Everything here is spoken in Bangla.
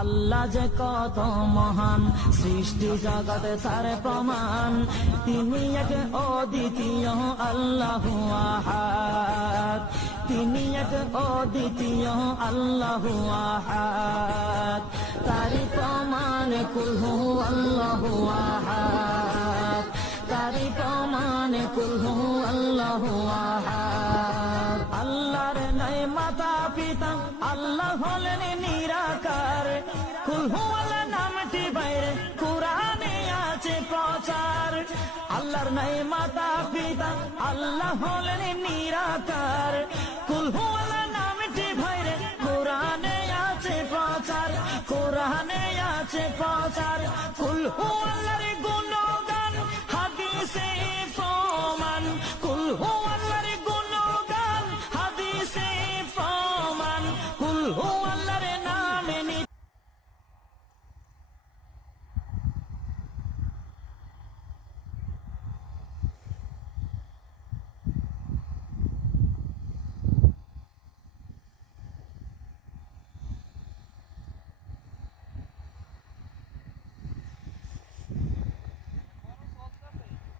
আল্লাহ যে কত মহান, সৃষ্টি জগতে তার প্রমাণ। তিনি এক অদ্বিতীয় আল্লাহু আহাদ, তিনি এক অদ্বিতীয় আল্লাহু আহাদ। তারি প্রমাণ কুল হু আল্লাহু আহাদ, তারি প্রমাণ কুল হু আল্লাহু আহাদ। আল্লাহর নাই মাতা পিতা, আল্লাহ হলেন নিরাকার। কুল হু আল্লাহ নামটি বাইরে কুরআনে আছে প্রচার। আল্লাহর নাই মাতা পিতা, আল্লাহ হলেন নিরাকার। কুল হু আল্লাহ নামটি বাইরে কুরআনে আছে প্রচার, কুরআনে আছে প্রচার। কুল হু আল্লাহর গুণ